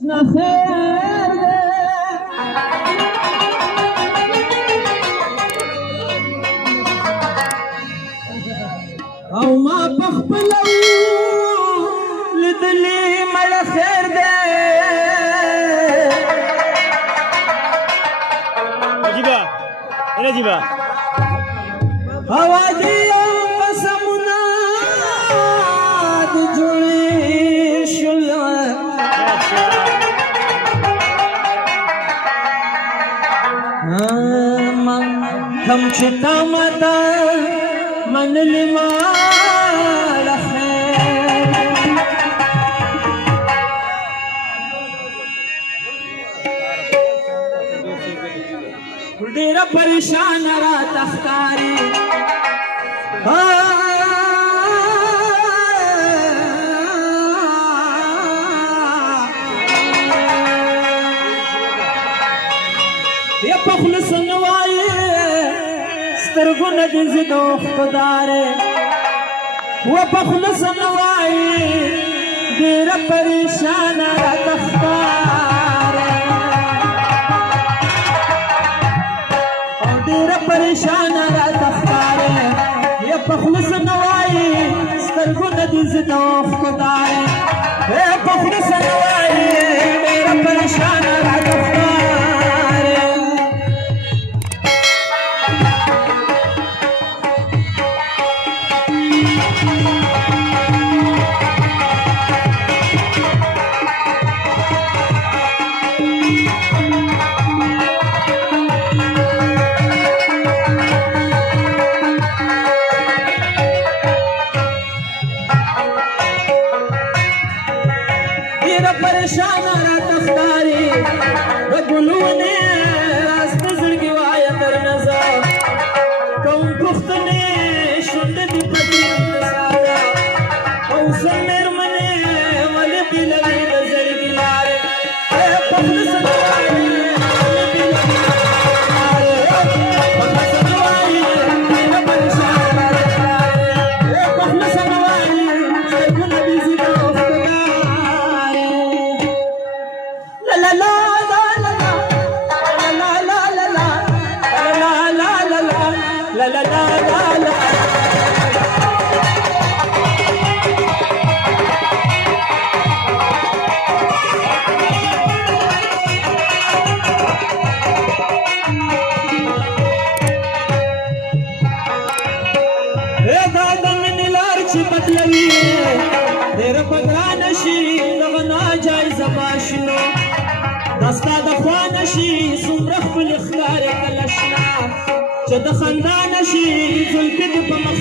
خیر دی او ما په خپله لیدلي مړه خیر دی عجیبه عجیبه اوازې او قسمونه د جوړې شول هم چې تا ماته منلې ماله خیر ډېره پریشانه راته ښکاري یا په خوله څه نه وایې سترګونه دې زه د اوښکدارې و په خوله څه نه وایې ډېره پریشانه راته ښکارې او ډېره پریشانه راته ښکارې یا په خوله څه نه وایې سترګونه دې زه د اوښکدارې په خوله څه نه وایې ډېره پریشانه راته ښکارې پریشان راته ښکاري د ګلونې راز په زړګي وایه تر نظر کوم پوښتنې شونډې دې پټې د ساده او زه مېرمنې ولې بېلوي د زړګي لارې په خوله څه نه وایې ولې بېلوي لارې په خوله څه نه وایې ډېره پریشان راته ښکاري په خوله څه نه وایې سترګونه دې زه د بدلوي ډېره په ګرانه شي دغه ناجایزه باشنو دا ستا د خوا نه شي څومره ښکلې ښکارې کله شنه چې د خندا نه شي زلفې دې په مخ